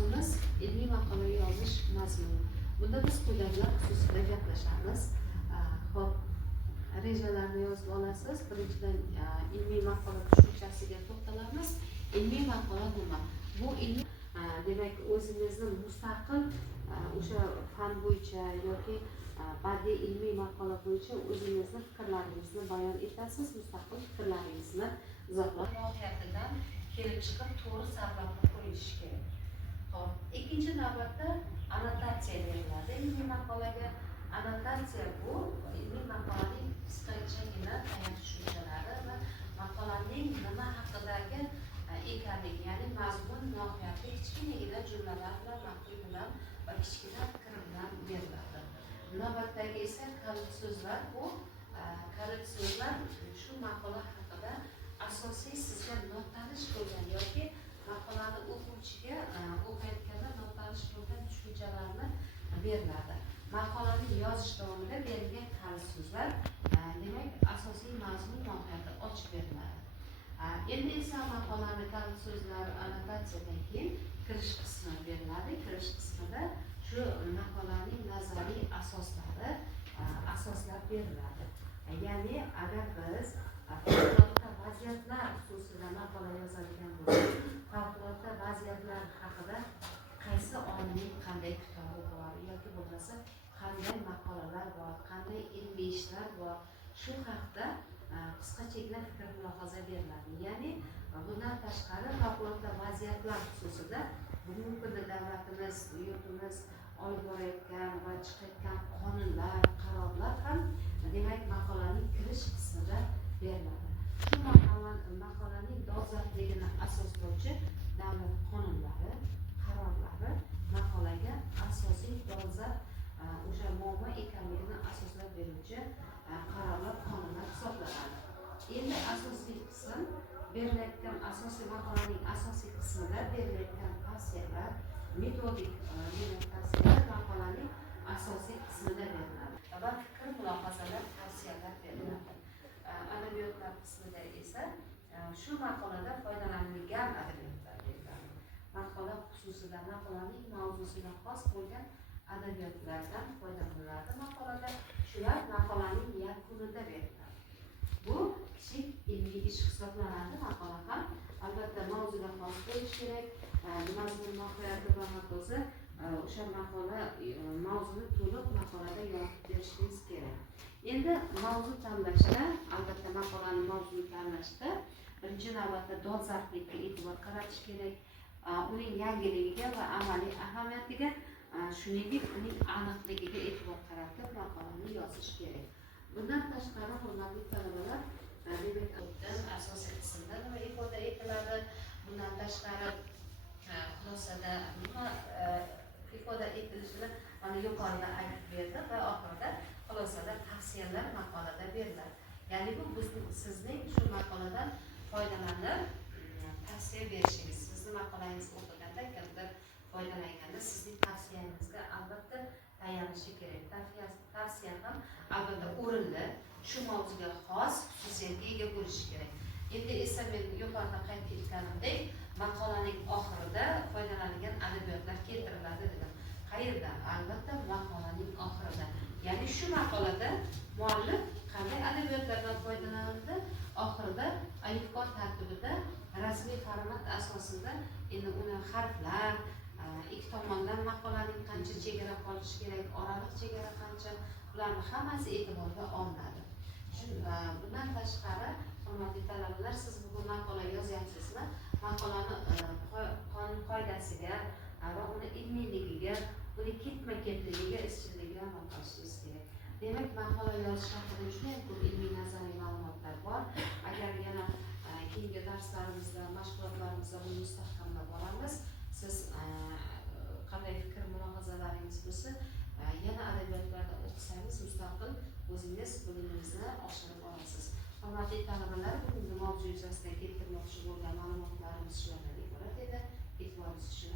Mavzumiz ilmiy maqola yozish mazmuni. Bunda biz quyidagilar xususida gaplashamiz. Xo'p, rejalarni yozib olasiz. Birinchidan ilmiy maqola tushunchasiga to'xtalamiz. Ilmiy maqola nima? Bu ilmiy demak o'zingizni mustaqil o'sha fan bo'yicha yoki badiiy ilmiy maqola bo'yicha o'zingizni fikrlaringizni bayon etasiz, mustaqil fikrlaringizni izohlang. Mohiyatidan kelib chiqib to'g'ri sarlavha qo'yilishi kerak. Hop, ikkinchi navbatda annotatsiya beriladi. Ilmiy maqolaga annotatsiya bu ilmiy maqolaning qisqachagina tayanch tushunchalari va maqolaning nima haqidagi ekanligi, ya'ni mazmun, mohiyati kichkinagina jumlalar bilan, maqtul bilan va kichkina fikr bilan beriladi. Navbatdagi esa kalit so'zlar. Bu kalit so'zlar shu maqola haqida asosiy sizga notanish bo'lgan yoki maqolani o'quvchiga o'qiyotganda notanish bo'lgan tushunchalarni beriladi. Maqolani yozish davomida berilgan kalit so'zlar demak asosiy mazmun, mohiyati ochib beriladi. Endi esa maqolani kalit so'zlar annotatsiyadan keyin kirish qismi beriladi. Kirish qismida shu maqolaning nazariy asoslari asoslab beriladi. Ya'ni agar biz favqulodda vaziyatlar xususida maqola yozadigan bo'lsak, favqulodda vaziyatlar haqida qaysi olimning qanday kitobi bor yoki bo'lmasa qanday maqolalar bor, qanday ilmiy ishlar bor, shu haqida qisqachagina fikr mulohaza beriladi. Ya'ni bundan tashqari favqulodda vaziyatlar xususida bugungi kunda davlatimiz, yurtimiz olib borayotgan va chiqayotgan qonunlar, qarorlar ham demak maqolaning kirish qismida beriladi. Shu maqolaning dolzarbligini asoslovchi davlat qonunlari, qarorlari maqolaga asosiy dolzarb o'sha muammo ekanligini asoslab beruvchi qarorlar, qonunlar hisoblanadi. Endi asosiy qism berilayotgan maqolaning asosiy qismida berilayotgan tavsiyalar, metodik tavsiyalar maqolaning asosiy qismida beriladi va fikr, mulohazalar, tavsiyalar beriladi. Adabiyotlar qismida esa shu maqolada foydalanilgan adabiyotlar beriladi. Maqola xususida, maqolaning mavzusiga xos bo'lgan adabiyotlardan foydalaniladi. Maqolada shular maqolaning yakunida beriladi. Bu kichik ilmiy ish hisoblanadi. Maqola ham albatta mavzuga xos bo'lishi kerak. Mazmun, mohiyati va maqosi o'sha maqola mavzuni to'liq maqolada yoritib berishingiz kerak. Endi mavzu tanlashda, albatta maqolani mavzuni tanlashda birinchi navbatda dolzarblikka e'tibor qaratish kerak. Uning yangiligiga va amaliy ahamiyatiga, shuningdek uning aniqligiga e'tibor qaratib maqolani yozish kerak. Bundan tashqari, hurmatli talabalar, demak asosiy qismda nima ifoda etiladi? Bundan tashqari xulosada nima ifoda etilishini mana yuqorida aytib berdi va oxirida xulosada tavsiyalar maqolada beriladi. Ya'ni bu sizning shu maqoladan foydalanib tavsiya berishingiz, sizni maqolangizni o'qiganda kimdir foydalanganda sizning tavsiyangizga albatta tayanishi kerak. Tavsiya ham albatta o'rinli, shu mavzuga xos xususiyatga ega bo'lishi kerak. Endi esa men yuqorida qayd etganimdek, maqolaning oxirida foydalanilgan adabiyotlar keltiriladi dedim. Qayerda? Albatta maqolaning oxirida. Ya'ni shu maqolada muallif qanday adabiyotlardan foydalanadi? Oxirida alifbo tartibida rasmiy format asosida endi uni harflar, ikki tomondan maqolaning qancha chegara qolishi kerak, oraliq chegara qancha, bularning hammasi e'tiborga olinadi. Bundan tashqari, hurmatli talabalar, siz bugun maqola yozyapsizmi? Maqolani qonun qoidasiga va uni ilmiyligiga, uni ketma-ketligiga, izchilligiga amal qilishingiz kerak. Demak, maqola yozish haqida juda ko'p ilmiy nazariy ma'lumotlar bor. Agar yana keyingi darslarimizda, mashg'ulotlarimizda buni mustahkamlab boramiz, siz qanday fikr, mulohazalaringiz bo'lsa, yana adabiyotlarda o'qisangiz, mustaqil o'zingiz bilimingizni oshirib olasiz. Hurmatli talabalar, bugungi mavzu yuzasidan keltirmoqchi bo'lgan ma'lumotlarimiz shulardan iborat edi. E'tiboringiz uchun